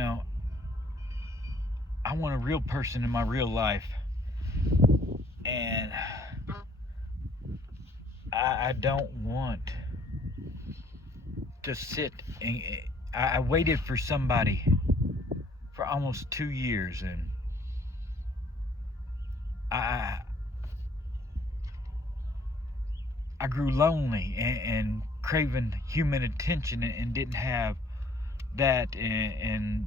know, I want a real person in my real life, and I don't want to sit and I waited for somebody for almost 2 years, and I I grew lonely and craving human attention, and didn't have that, and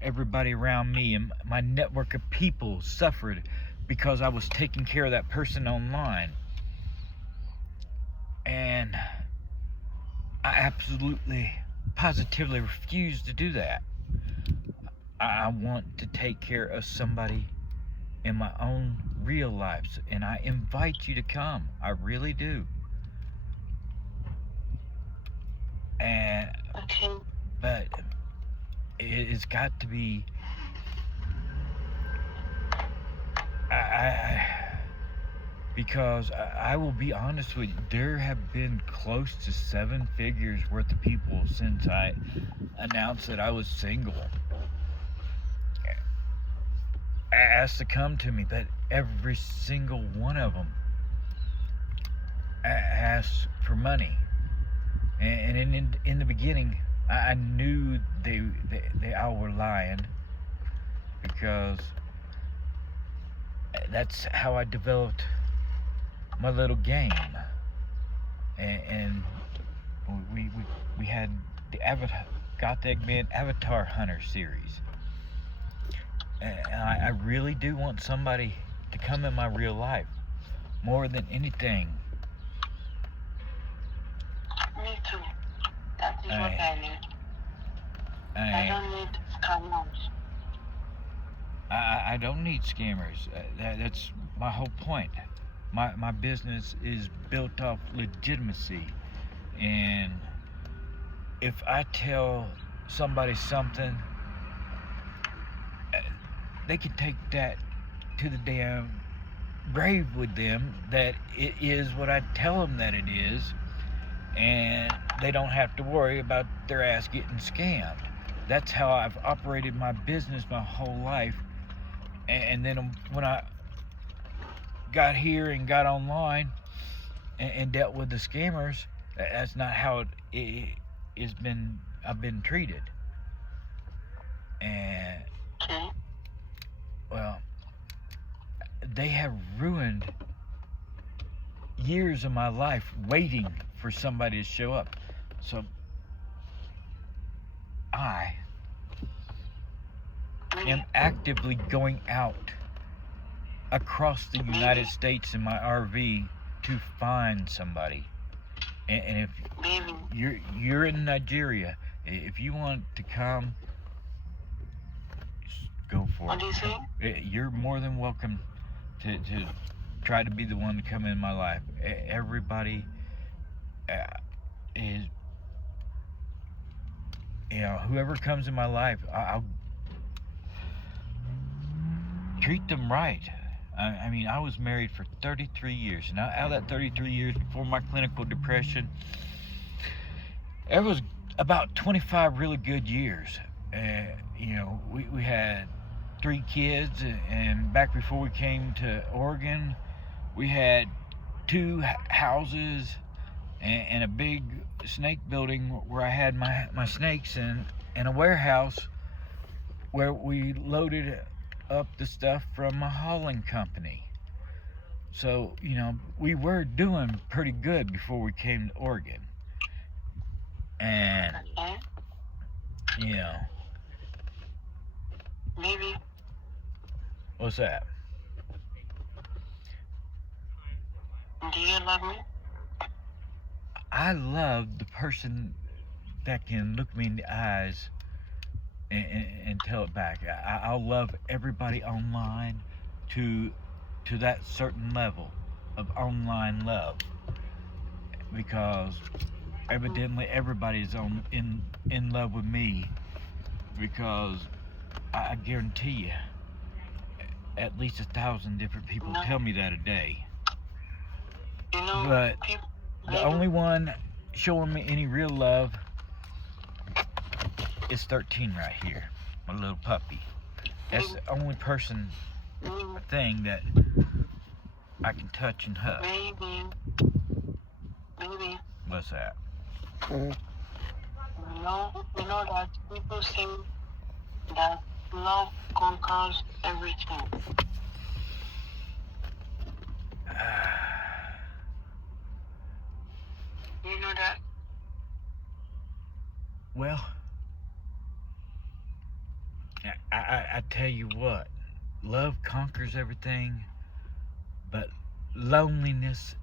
everybody around me and my network of people suffered because I was taking care of that person online. And I absolutely, positively refuse to do that. I want to take care of somebody in my own real life, and I invite you to come. I really do. And Okay. but it's got to be. I because I will be honest with you, there have been close to 7 figures worth of people since I announced that I was single asked to come to me, but every single one of them asked for money. And in the beginning, I knew they all were lying, because that's how I developed my little game. And we had the Goth Eggman Avatar Hunter series. And I really do want somebody to come in my real life more than anything. Me too. That is what I need. I don't need scammers. I don't need scammers. That's my whole point. My business is built off legitimacy, and if I tell somebody something, they can take that to the damn grave with them, that it is what I tell them that it is, and they don't have to worry about their ass getting scammed. That's how I've operated my business my whole life. And then when I got here and got online and dealt with the scammers, that's not how I've been treated. And well, they have ruined years of my life waiting for somebody to show up. So I am actively going out across the United States in my RV to find somebody. And if you're in Nigeria, if you want to come, go for it. What do you say? You're more than welcome to try to be the one to come in my life. Everybody is, whoever comes in my life, I'll treat them right. I mean, I was married for 33 years. And out of that 33 years, before my clinical depression, there was about 25 really good years. We had 3 kids, and back before we came to Oregon, we had 2 houses and a big snake building where I had my snakes, and a warehouse where we loaded up the stuff from a hauling company. So, we were doing pretty good before we came to Oregon. And, Maybe. What's that? Do you love me? I love the person that can look me in the eyes and tell it back. I'll love everybody online to that certain level of online love, because evidently everybody is in love with me, because I guarantee you at least 1,000 different people tell me that a day. But the only one showing me any real love is 13 right here, my little puppy. That's the only thing that I can touch and hug. Baby. What's that? You know that people say that love conquers everything. You know that? Well, I tell you what, love conquers everything, but loneliness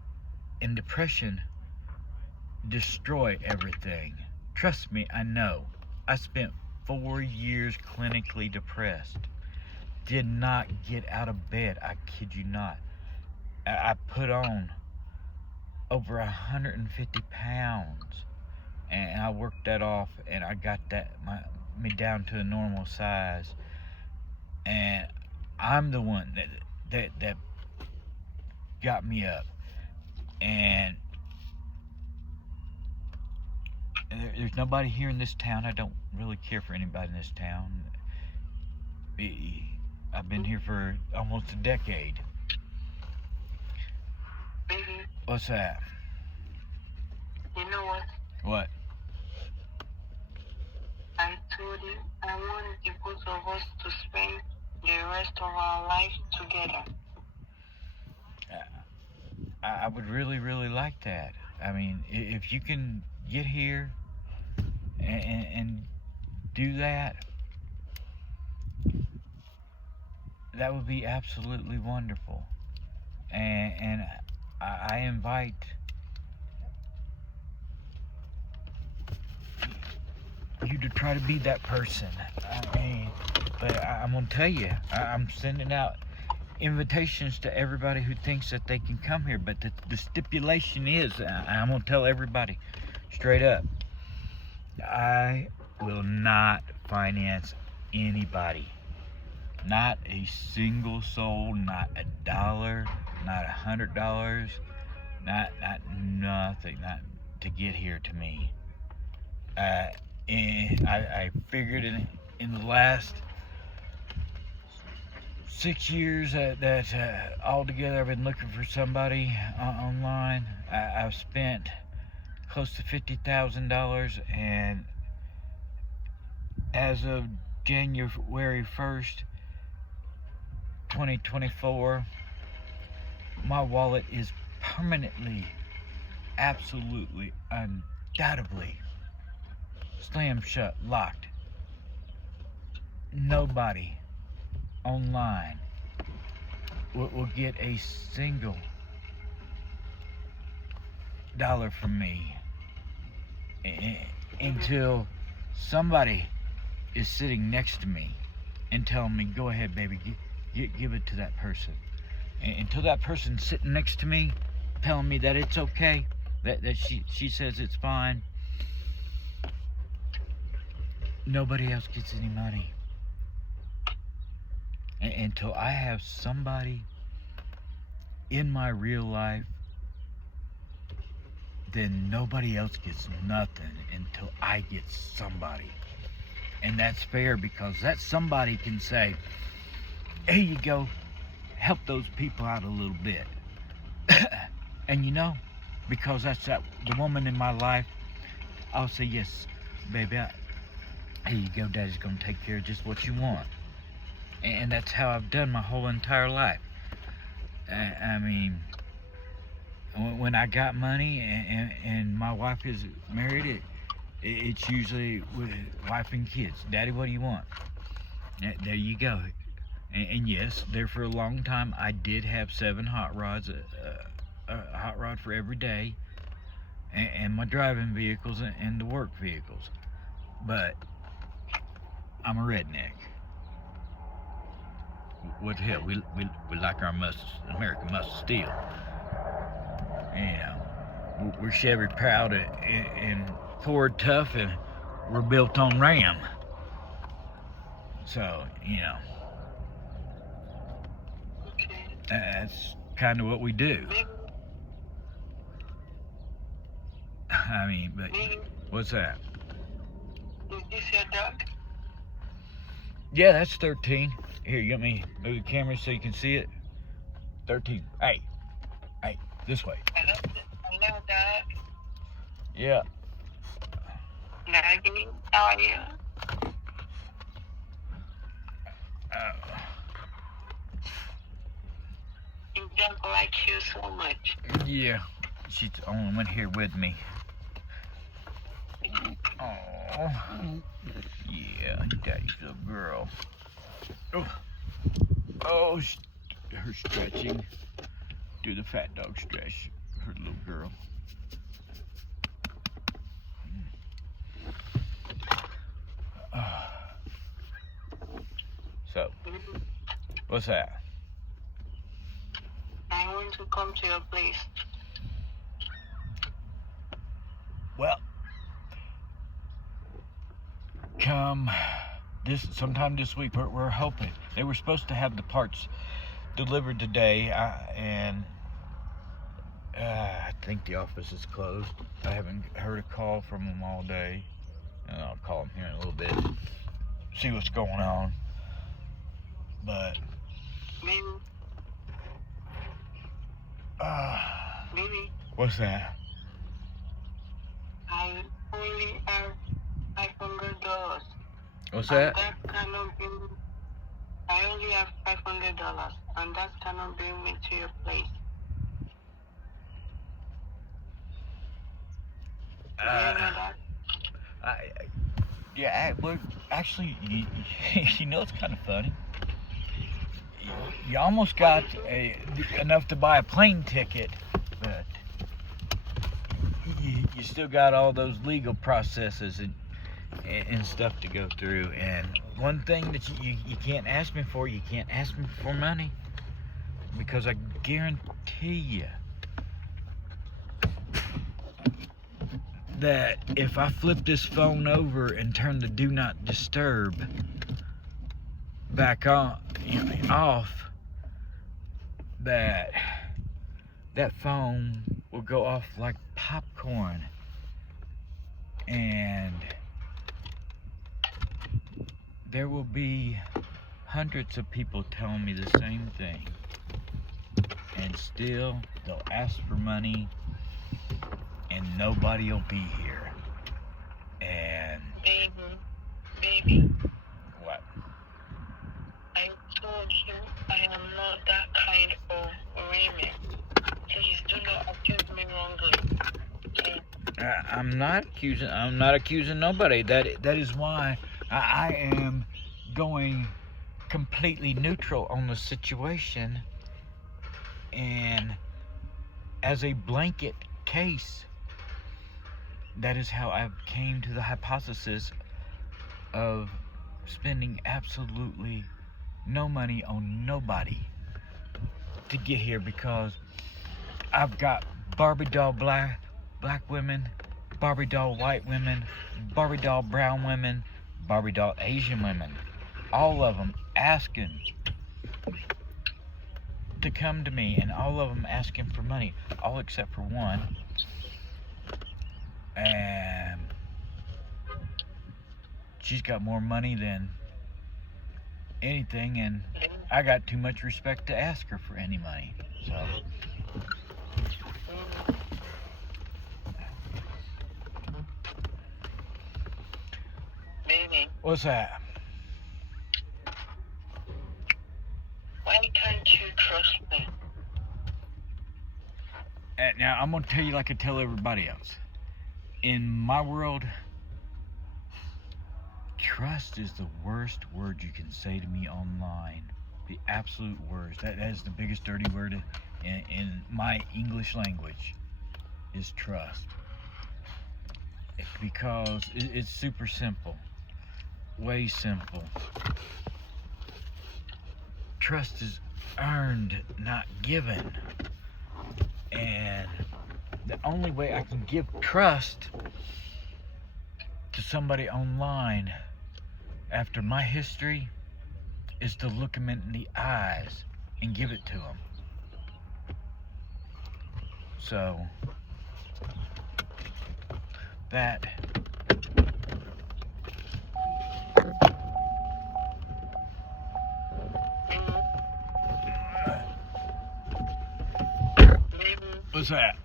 and depression destroy everything. Trust me, I know. I spent 4 years clinically depressed. Did not get out of bed, I kid you not. I put on over 150 pounds, and I worked that off, and I got me down to a normal size. And I'm the one that got me up. And there's nobody here in this town. I don't really care for anybody in this town. I've been here for almost a decade. Baby. What's that? You know what? What? I told you I want the both of us to spend the rest of our life together. I would really, really like that. I mean, if you can get here and do that, that would be absolutely wonderful. And I invite you to try to be that person. I mean, but I'm gonna tell you, I'm sending out invitations to everybody who thinks that they can come here, but the stipulation is, I'm gonna tell everybody straight up, I will not finance anybody. Not a single soul, not $1, not $100, not nothing, not to get here to me. And I figured in the last 6 years that altogether I've been looking for somebody online. I've spent close to $50,000, and as of January 1st, 2024, my wallet is permanently, absolutely, undoubtedly slam shut, locked. Nobody online will get a single dollar from me until somebody is sitting next to me and telling me, go ahead, baby, give it to that person. Until that person's sitting next to me telling me that it's okay, that she says it's fine, nobody else gets any money. Until I have somebody in my real life, then nobody else gets nothing until I get somebody. And that's fair, because that somebody can say, here you go, help those people out a little bit. And you know, because that's the woman in my life, I'll say, yes, baby, here you go, daddy's gonna take care of just what you want. And that's how I've done my whole entire life. I mean, when I got money and my wife is married, it's usually with wife and kids. Daddy, what do you want? There you go. And yes, there for a long time, I did have 7 hot rods, a hot rod for every day, and my driving vehicles and the work vehicles. But I'm a redneck. What the hell? We like our American muscle steel. You know, we're Chevy proud and Ford tough, and we're built on Ram. So, you know, that's kind of what we do. I mean, but what's that? Is this your dog? Yeah, that's 13. Here, you got me move the camera so you can see it. 13. Hey, this way. Hello, dog. Yeah. Maggie, how are you? Dog like you so much. Yeah, she's the only one here with me. Oh, yeah, daddy's little girl. Oh, her stretching. Do the fat dog stretch. Her little girl. So, what's that? I want to come to your place. Well, come sometime this week. We're hoping. They were supposed to have the parts delivered today, and I think the office is closed. I haven't heard a call from them all day, and I'll call them here in a little bit, see what's going on. But Maybe. Maybe. What's that? I only have $500. What's that? That cannot bring. I only have $500, and that cannot bring me to your place. Do you know that? Yeah, well, actually, you know, it's kind of funny. You almost got enough to buy a plane ticket, but you still got all those legal processes and stuff to go through. And one thing that you can't ask me for, you can't ask me for money, because I guarantee you that if I flip this phone over and turn the do not disturb back on, off, that phone will go off like popcorn, and there will be hundreds of people telling me the same thing, and still they'll ask for money and nobody will be here. And Baby, what? I told you I am not that kind of woman. Please do not accuse me wrongly. Okay? I'm not accusing nobody. That is why I am going completely neutral on the situation, and as a blanket case, that is how I came to the hypothesis of spending absolutely no money on nobody to get here, because I've got Barbie doll black women, Barbie doll white women, Barbie doll brown women, Barbie doll Asian women, all of them asking to come to me, and all of them asking for money, all except for one. And she's got more money than anything, and I got too much respect to ask her for any money. So Baby, what's that? why can't you trust me? Now I'm gonna tell you like I tell everybody else. In my world, trust is the worst word you can say to me online. The absolute worst. That is the biggest dirty word in my English language, is trust. Because it's super simple. Way simple. Trust is earned, not given. And the only way I can give trust to somebody online after my history is to look them in the eyes and give it to them. So What's that?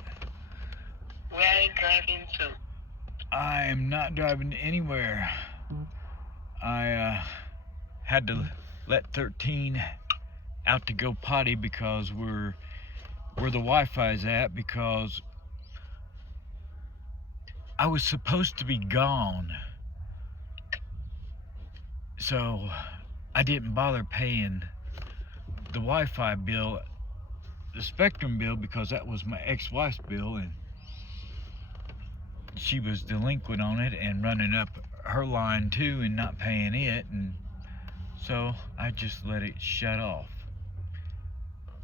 Where are you driving to? I am not driving anywhere. I had to let 13 out to go potty because where the Wi-Fi's at, because I was supposed to be gone. So I didn't bother paying the Wi-Fi bill, the Spectrum bill, because that was my ex-wife's bill, and she was delinquent on it and running up her line too and not paying it, and so I just let it shut off.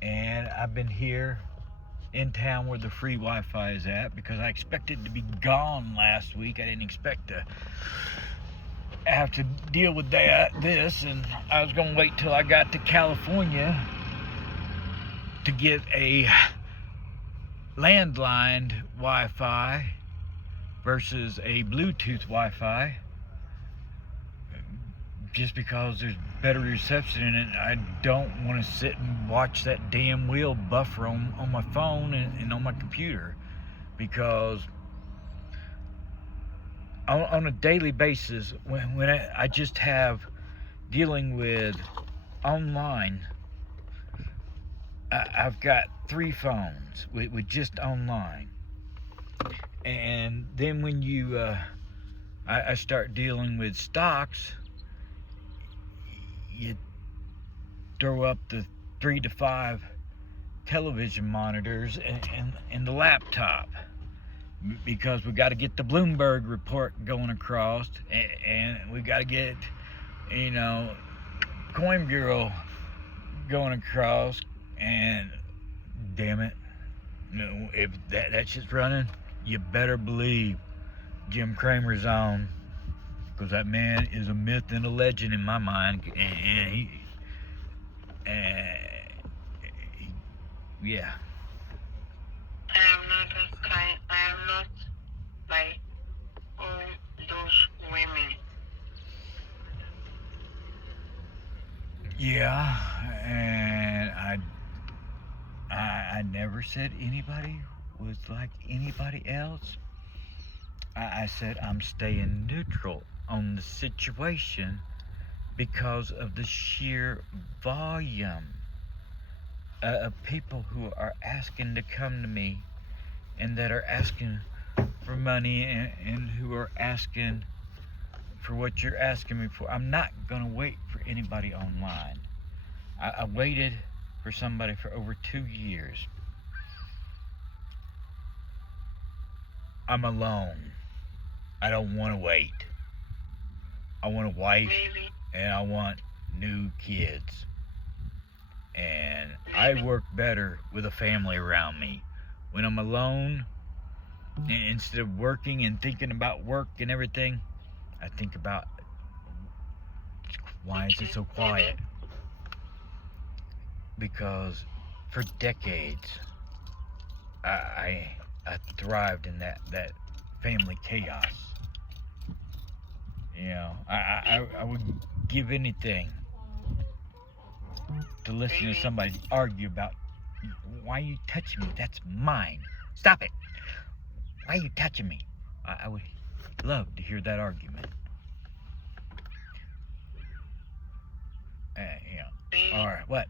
And I've been here in town where the free Wi-Fi is at because I expected to be gone last week. I didn't expect to have to deal with this, and I was gonna wait till I got to California to get a landline Wi-Fi versus a Bluetooth Wi-Fi, just because there's better reception in it. I don't want to sit and watch that damn wheel buffer on my phone and on my computer, because on a daily basis, when I just have dealing with online, I've got 3 phones with just online. And then when I start dealing with stocks, you throw up the 3 to 5 television monitors and the laptop, because we got to get the Bloomberg report going across, and we got to get, Coin Bureau going across, and damn it, if that shit's running, you better believe Jim Cramer's on, because that man is a myth and a legend in my mind, and he yeah. I am not that kind. I am not like all those women. Yeah, and I never said anybody was like anybody else. I said I'm staying neutral on the situation because of the sheer volume of people who are asking to come to me, and that are asking for money, and who are asking for what you're asking me for. I'm not gonna wait for anybody online. I waited for somebody for over 2 years. I'm alone. I don't want to wait. I want a wife, Maybe. and I want new kids. And I work better with a family around me. When I'm alone, instead of working and thinking about work and everything, I think about, why is it so quiet? Because for decades, I thrived in that family chaos. I would give anything to listen to somebody argue about, why are you touching me? That's mine. Stop it. Why are you touching me? I would love to hear that argument. All right, what?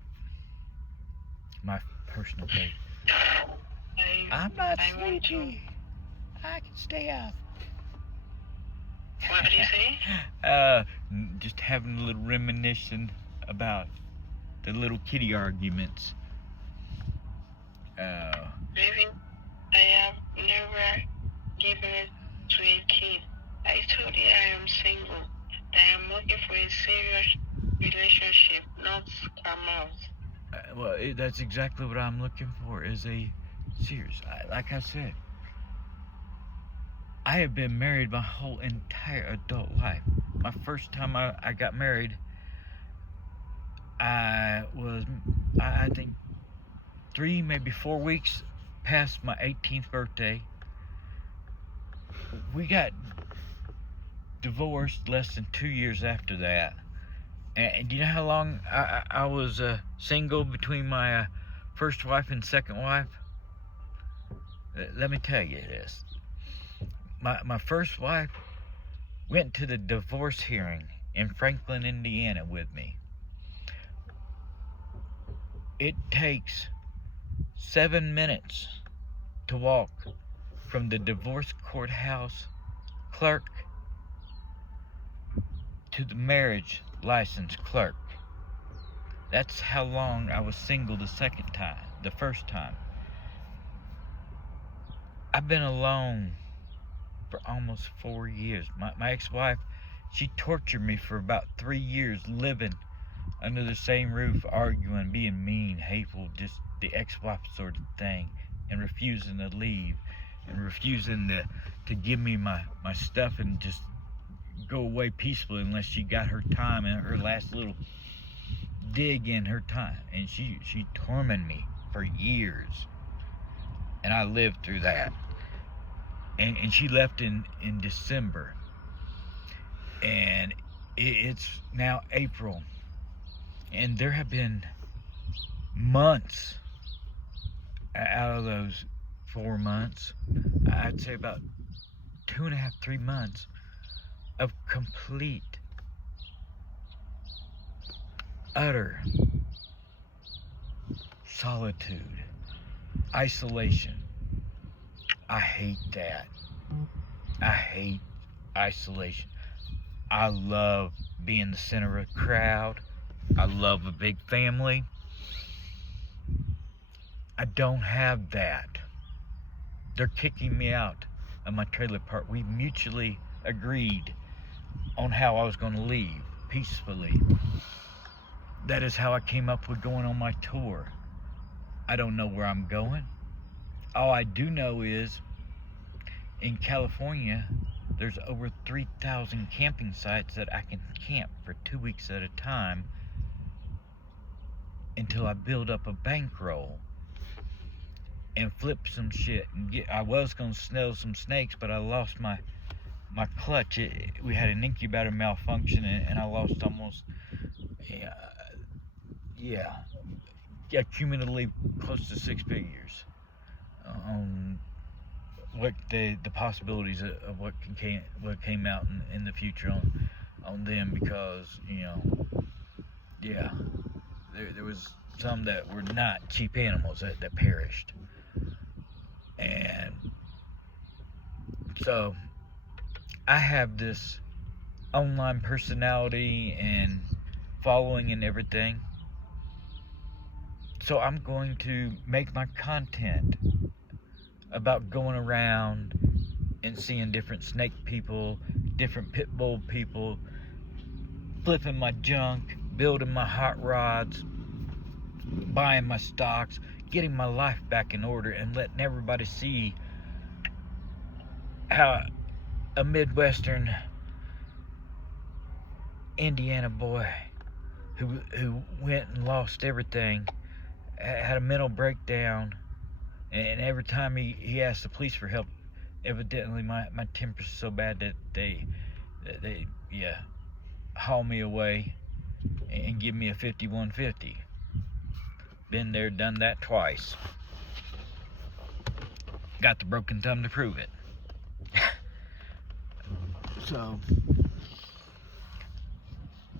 My personal faith. I'm not sleepy. I can stay up. What did you say? Just having a little reminiscing about the little kitty arguments. Maybe I have never given it to a kid. I told you I am single. That I am looking for a serious relationship, not scam out. That's exactly what I'm looking for, is a serious. Like I said, I have been married my whole entire adult life. My first time I got married, I think 3, maybe 4 weeks past my 18th birthday. We got divorced less than 2 years after that. And do you know how long I was single between my first wife and second wife? Let me tell you this. My first wife went to the divorce hearing in Franklin, Indiana with me. It takes 7 minutes to walk from the divorce courthouse clerk to the marriage license clerk. That's how long I was single the first time. I've been alone for almost 4 years. My ex-wife, she tortured me for about 3 years, living under the same roof, arguing, being mean, hateful, just the ex-wife sort of thing, and refusing to leave, and refusing to give me my stuff and just go away peacefully unless she got her time and her last little dig in her time. And she tormented me for years, and I lived through that. And she left in December, and it's now April, and there have been months out of those 4 months, I'd say about 2.5, 3 months of complete, utter solitude, isolation. I hate that. I hate isolation. I love being the center of a crowd. I love a big family. I don't have that. They're kicking me out of my trailer park. We mutually agreed on how I was going to leave peacefully. That is how I came up with going on my tour. I don't know where I'm going. All I do know is in California, there's over 3,000 camping sites that I can camp for 2 weeks at a time until I build up a bankroll and flip some shit. I was going to snare some snakes, but I lost my clutch. We had an incubator malfunction, and I lost almost, cumulatively close to 6 figures on what the possibilities of what came out in the future on them, because there was some that were not cheap animals that perished. And so I have this online personality and following and everything, so I'm going to make my content about going around and seeing different snake people, different pit bull people, flipping my junk, building my hot rods, buying my stocks, getting my life back in order, and letting everybody see how a Midwestern Indiana boy who went and lost everything, had a mental breakdown, and every time he asked the police for help, evidently my temper's so bad that they haul me away and give me a 5150. Been there, done that twice. Got the broken thumb to prove it. So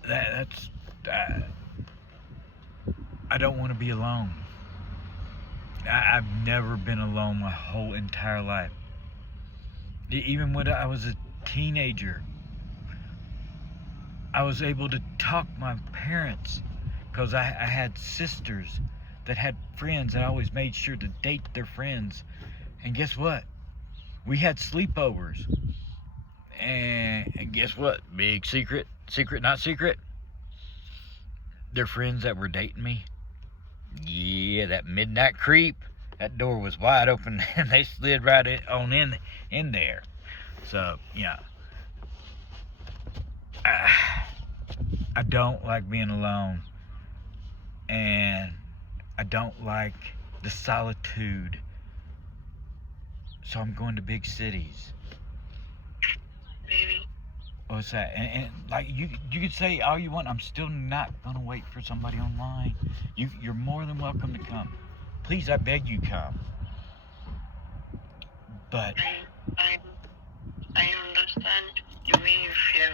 that's I don't want to be alone. I've never been alone my whole entire life. Even when I was a teenager, I was able to talk my parents, because I had sisters that had friends, and I always made sure to date their friends. And guess what? We had sleepovers. And guess what? Big secret, not secret. Their friends that were dating me, yeah, that midnight creep, that door was wide open and they slid right in there. So, I don't like being alone, and I don't like the solitude. So I'm going to big cities. Baby. What's that? And like you could say all you want. I'm still not gonna wait for somebody online. You're more than welcome to come. Please, I beg you, come. But I I understand the way you feel.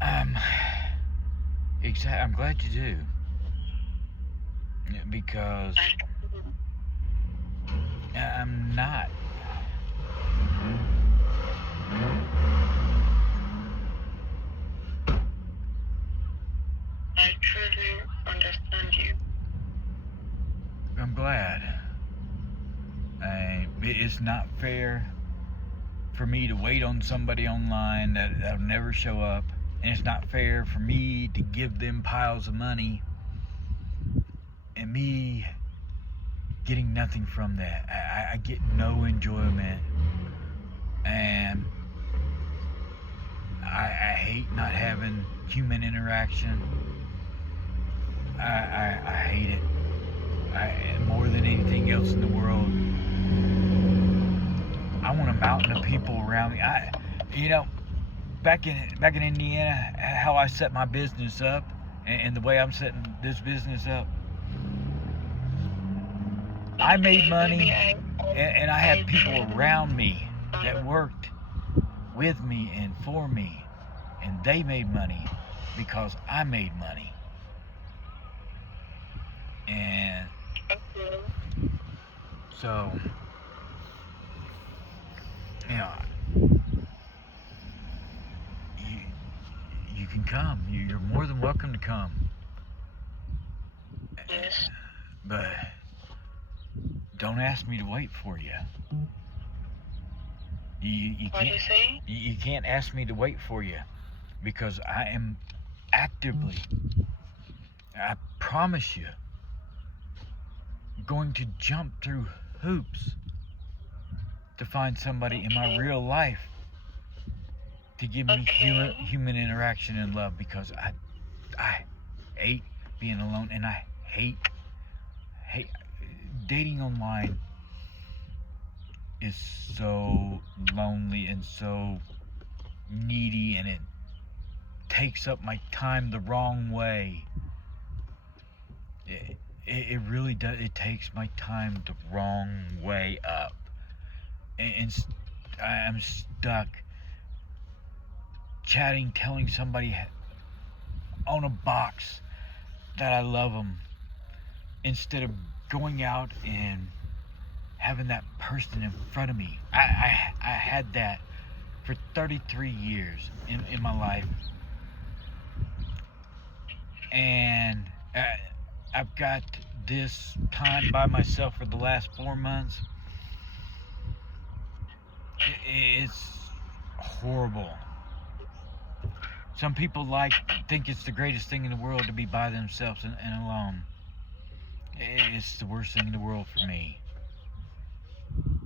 I'm glad you do. Because I'm not. I truly understand you. I'm glad. It's not fair for me to wait on somebody online that'll never show up. And it's not fair for me to give them piles of money and me getting nothing from that. I get no enjoyment. And I hate not having human interaction. I hate it. More than anything else in the world. I want a mountain of people around me. Back in Indiana, how I set my business up, and the way I'm setting this business up, I made money, and I had people around me that worked with me and for me, and they made money because I made money. And so, you can come. You're more than welcome to come. Yes. But don't ask me to wait for you. You What do you can't. say? You can't ask me to wait for you because I am actively, I promise you, going to jump through hoops to find somebody in my real life to give me human interaction and love, because I hate being alone, and I hate dating online is so lonely and so needy, and it takes up my time the wrong way. It really does. It takes my time the wrong way up, and I'm stuck chatting, telling somebody on a box that I love them, instead of going out and having that person in front of me. I had that for 33 years in my life, and I've got this time by myself for the last 4 months. It's horrible. Some people think it's the greatest thing in the world to be by themselves and alone. It's the worst thing in the world for me.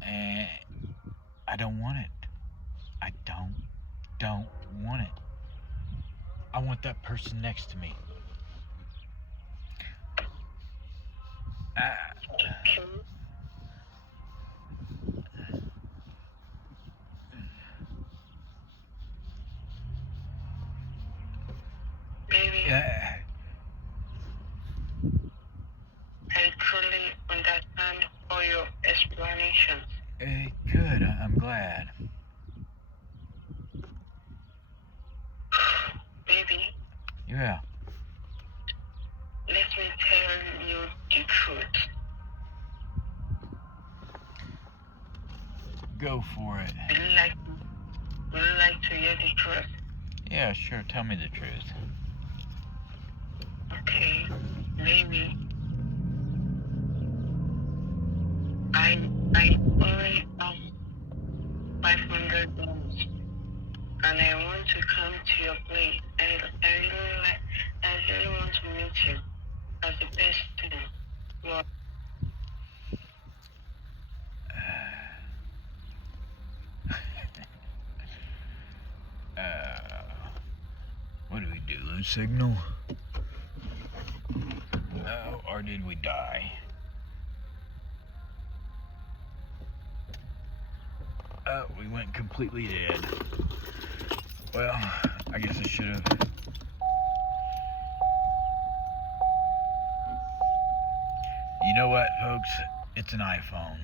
And I don't want it. I don't want it. I want that person next to me. Baby, I truly understand all your explanations. Good. I'm glad. Baby, Yeah. let me tell you the truth. Go for it. Would you like to hear the truth? Yeah, sure. Tell me the truth. Okay, baby. I only have $500, and I want to come to your place. I really want to meet you as the best thing. Well, What did we do? Lose signal? Or did we die? We went completely dead. Well, I guess I should have. You know what, folks? It's an iPhone.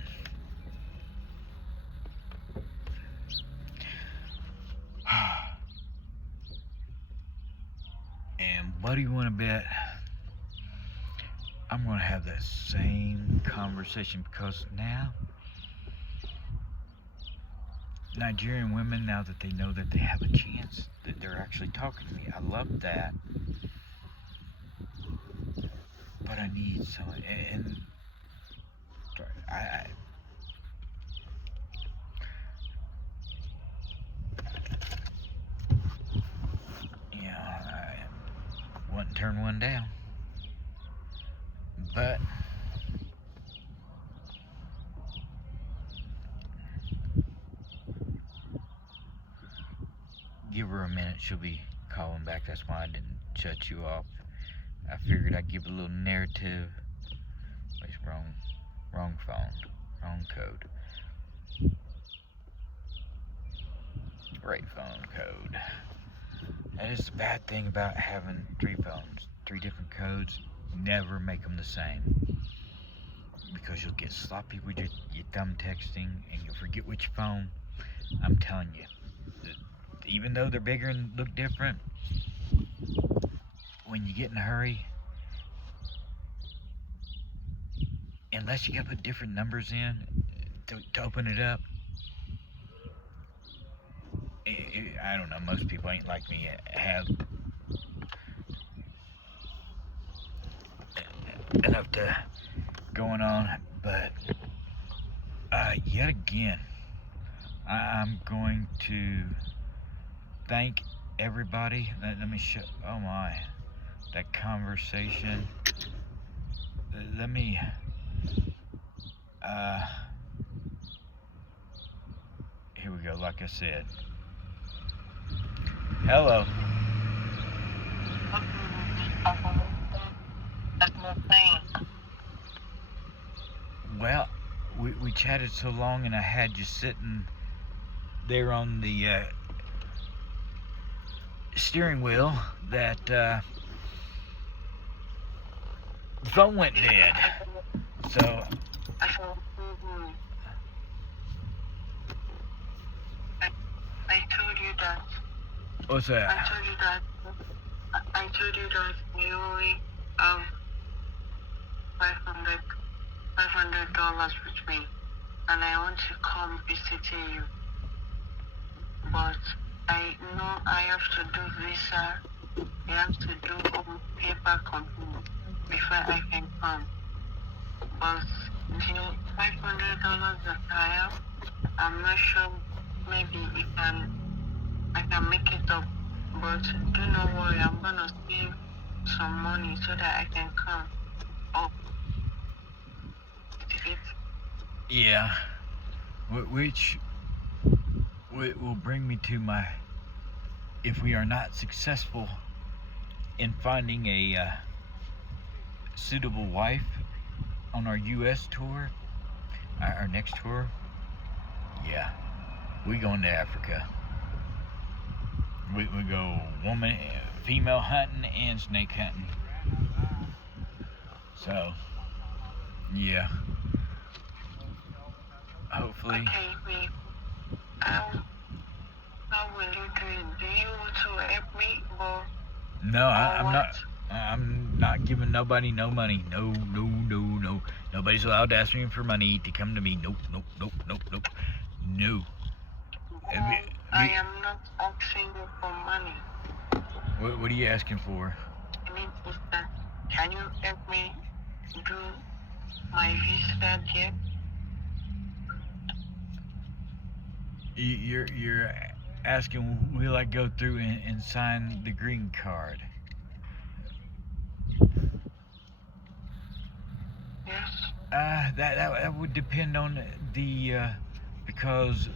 And what do you want to bet? I'm going to have that same conversation because now Nigerian women, now that they know that they have a chance, that they're actually talking to me. I love that. But I need someone, and I you know, I wouldn't turn one down. But give her a minute, she'll be calling back. That's why I didn't shut you off. I figured I'd give a little narrative. Wait, wrong phone, wrong code. Right phone code. That is the bad thing about having 3 phones, 3 different codes. Never make them the same, because you'll get sloppy with your thumb texting and you'll forget which phone. I'm telling you, even though they're bigger and look different, when you get in a hurry, unless you gotta put different numbers in to open it up, I don't know, most people ain't like me, have enough to going on. But yet again, I'm going to thank everybody. Let me show, oh my, that conversation. Let me here we go. Like I said, hello. Well, we chatted so long, and I had you sitting there on the steering wheel that the phone went dead. So I told you that. what's that? I told you that I only have $500 with me, and I want to come visiting you. But I know I have to do visa. You have to do all paper complete before I can come. But the $500 that I have, I'm not sure. Maybe I can make it up. But do not worry, I'm gonna save some money so that I can come up. Yeah, which will bring me to my, if we are not successful in finding a suitable wife on our U.S. tour, our next tour, yeah, we going to Africa. We go female hunting and snake hunting. So, yeah. Hopefully. Okay, wait. How will you do it? Do you want to help me or? No, I'm not giving nobody no money. No. Nobody's allowed to ask me for money to come to me. Nope. No. I am not asking you for money. What are you asking for? I mean, sister, can you help me do my visa yet? You're asking, will I go through and sign the green card? Yes. That would depend on the because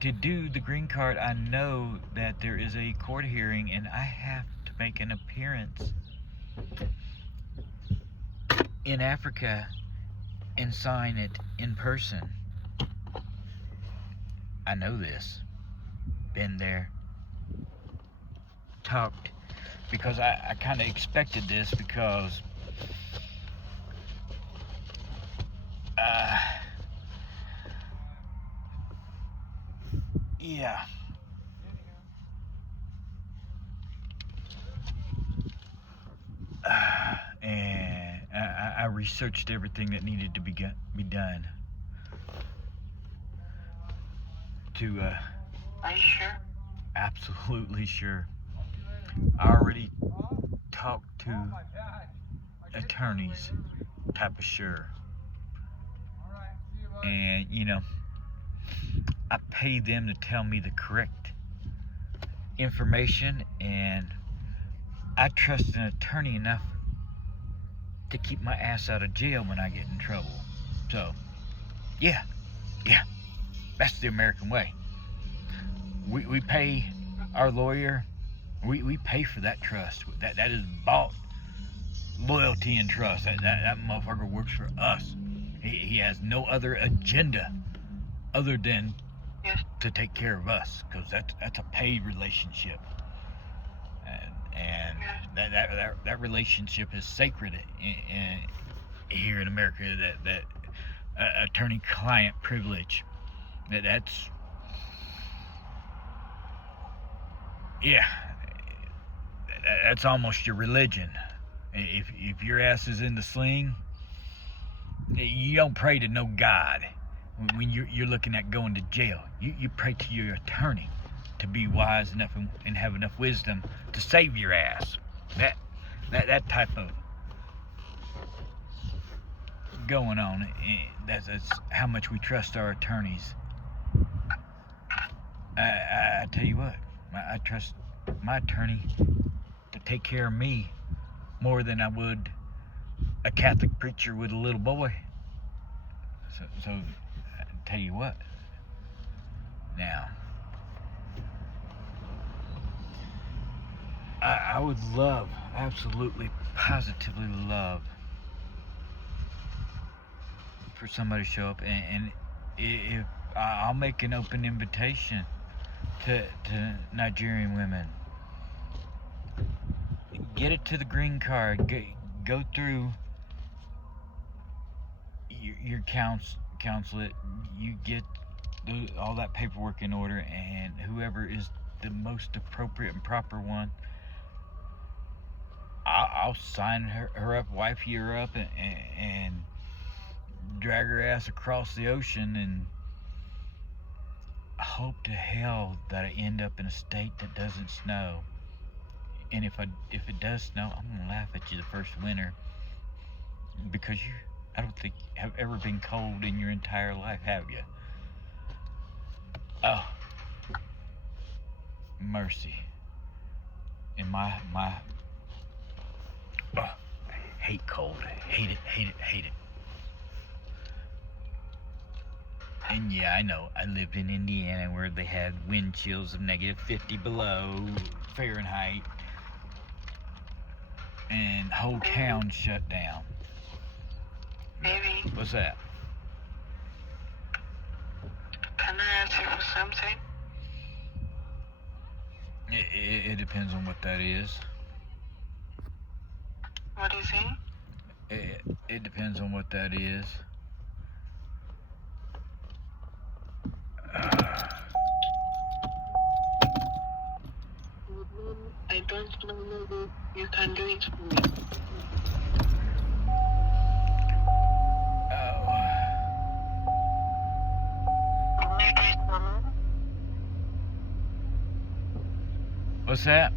to do the green card, I know that there is a court hearing and I have to make an appearance in Africa and sign it in person. I know this. Been there. Talked. Because I kind of expected this because Yeah. And I researched everything that needed to be done to Are you sure? absolutely sure. I already talked to attorneys, type of sure. And, you know, I pay them to tell me the correct information, and I trust an attorney enough to keep my ass out of jail when I get in trouble. So, yeah, that's the American way. We pay our lawyer, we pay for that trust. That is bought loyalty and trust. That motherfucker works for us. He has no other agenda other than to take care of us, because that's a paid relationship, and that relationship is sacred here in America. That attorney-client privilege. That's yeah. That's almost your religion. If your ass is in the sling, you don't pray to no God. When you're looking at going to jail, you pray to your attorney to be wise enough and have enough wisdom to save your ass. That type of going on. That's how much we trust our attorneys. I tell you what, I trust my attorney to take care of me more than I would a Catholic preacher with a little boy. So I tell you what. Now, I would love, absolutely, positively love, for somebody to show up, and if I'll make an open invitation to Nigerian women. Get it to the green card. Go through your consulate. You get all that paperwork in order, and whoever is the most appropriate and proper one, I'll sign her up, wifey her up, and drag her ass across the ocean, and hope to hell that I end up in a state that doesn't snow. And if it does snow, I'm gonna laugh at you the first winter, because I don't think you have ever been cold in your entire life, have you? Oh, mercy. And my oh, I hate cold. Hate it. And yeah, I know, I lived in Indiana where they had wind chills of -50 below Fahrenheit, and whole town shut down. Baby, What's that? can I ask you for something? It depends on what that is. What is it? It depends on what that is. I don't know, maybe you can do it for me. Oh. Can you do it for me? What's that?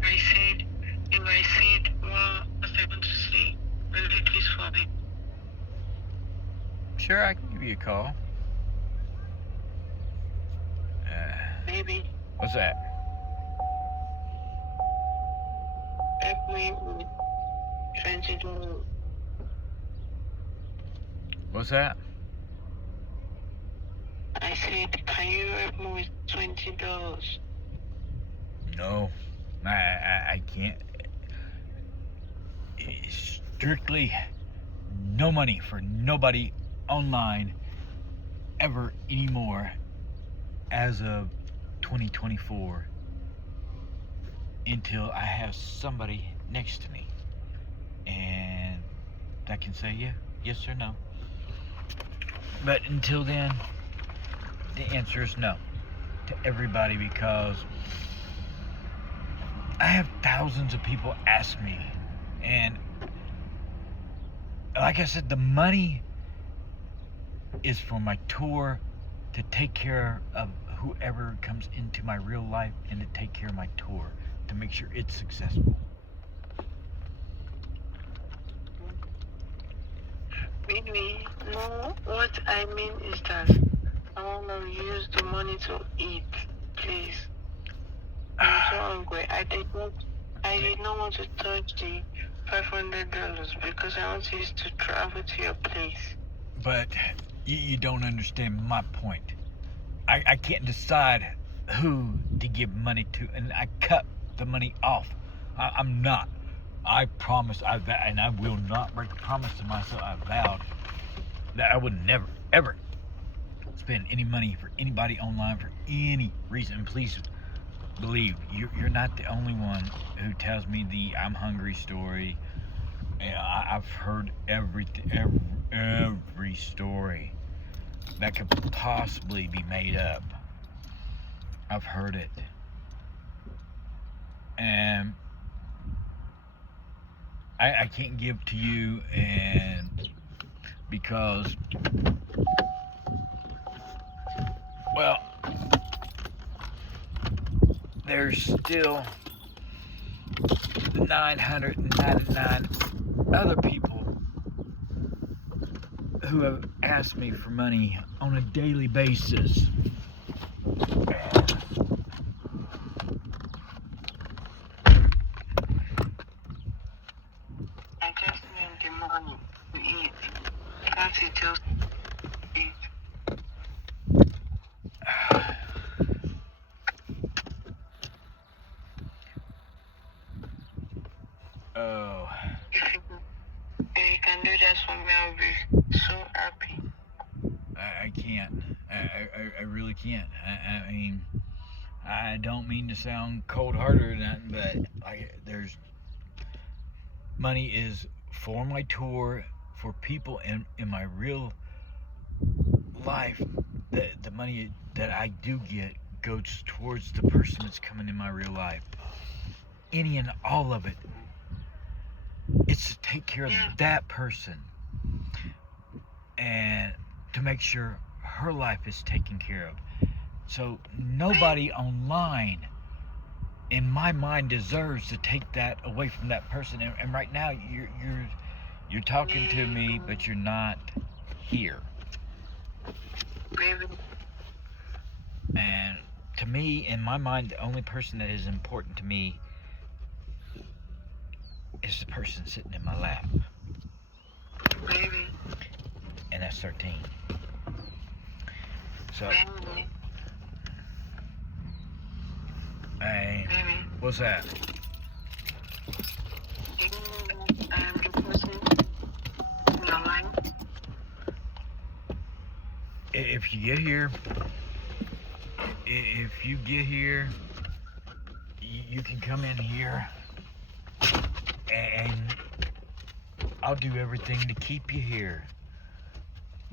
If I said what I want to say, will you do it for me? Sure, I can give you a call. Baby, What's that? help me with $20. What's that? I said, can you help me with $20? No, I can't. It's strictly no money for nobody online ever anymore as of 2024 until I have somebody next to me and that can say yes or no. But until then, the answer is no to everybody, because I have thousands of people ask me, and like I said, the money is for my tour, to take care of whoever comes into my real life, and to take care of my tour, to make sure it's successful. Baby, no, what I mean is that I want to use the money to eat, please. I'm so hungry. I did not want to touch the $500 because I want to use to travel to your place. But you don't understand my point. I can't decide who to give money to, and I cut the money off. I'm not. I promise, and I will not break a promise to myself. I vowed that I would never, ever spend any money for anybody online for any reason. And please believe, you're not the only one who tells me the I'm hungry story. I've heard every story that could possibly be made up. I've heard it. And I can't give to you, and because, well, there's still 999 other people who have asked me for money on a daily basis. I just need the money to eat. Can't you just eat? Oh, If you can do that for me, I'll be so happy. I can't. I really can't. I mean, I don't mean to sound cold-hearted or nothing, but there's money is for my tour, for people in my real life. The money that I do get goes towards the person that's coming in my real life. Any and all of it. It's to take care of that person, and to make sure her life is taken care of. So nobody online, in my mind, deserves to take that away from that person. And right now, you're talking to me, but you're not here. Baby. And to me, in my mind, the only person that is important to me is the person sitting in my lap. Baby. And that's 13. So, Baby. hey, Baby. what's that? Do you know that I am the person in your life? If you get here, you can come in here, and I'll do everything to keep you here.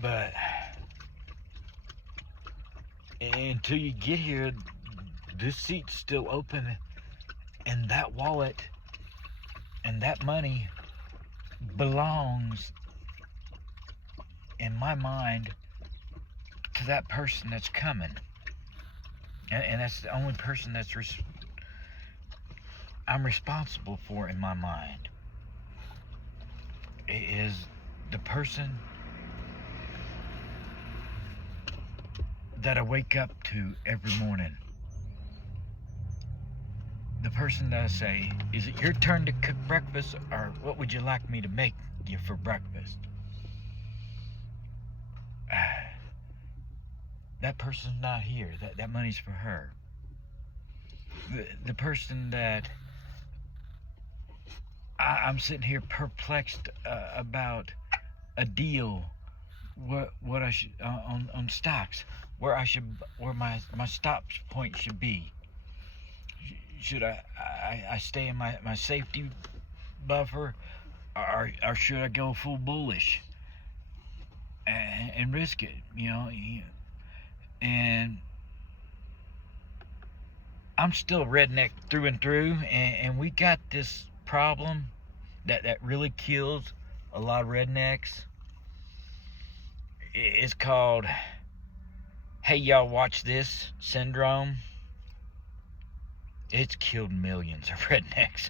But until you get here, this seat's still open, and that wallet and that money belongs, in my mind, to that person that's coming. And that's the only person that's I'm responsible for in my mind. It is the person that I wake up to every morning. The person that I say, is it your turn to cook breakfast, or what would you like me to make you for breakfast? That person's not here. That money's for her. The person that I'm sitting here perplexed about a deal, what I should on stocks, where my stop point should be. Should I stay in my safety buffer, or should I go full bullish and risk it? And I'm still a redneck through and through, and we got this problem that really kills a lot of rednecks. It's called, hey, y'all watch this syndrome. It's killed millions of rednecks.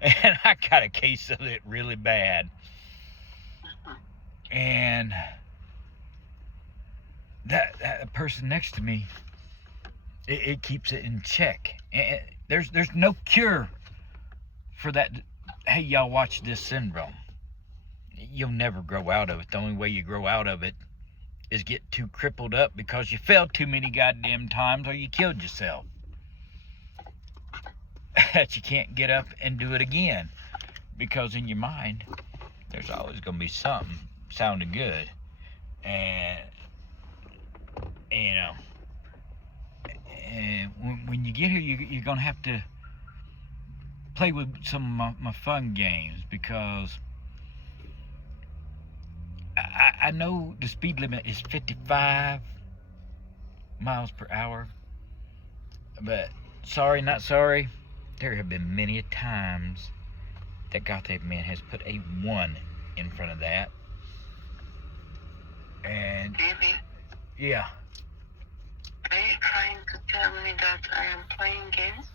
And I got a case of it really bad. And that person next to me, it keeps it in check. And there's no cure for that. Hey, y'all watch this syndrome. You'll never grow out of it. The only way you grow out of it is get too crippled up because you fell too many goddamn times or you killed yourself. That you can't get up and do it again, because in your mind there's always going to be something sounding good. And you know, and when you get here, you're going to have to play with some of my fun games, because I know the speed limit is 55 miles per hour, but sorry, not sorry, there have been many times that Gotham Man has put a 1 in front of that. And Baby, yeah, are you trying to tell me that I am playing games?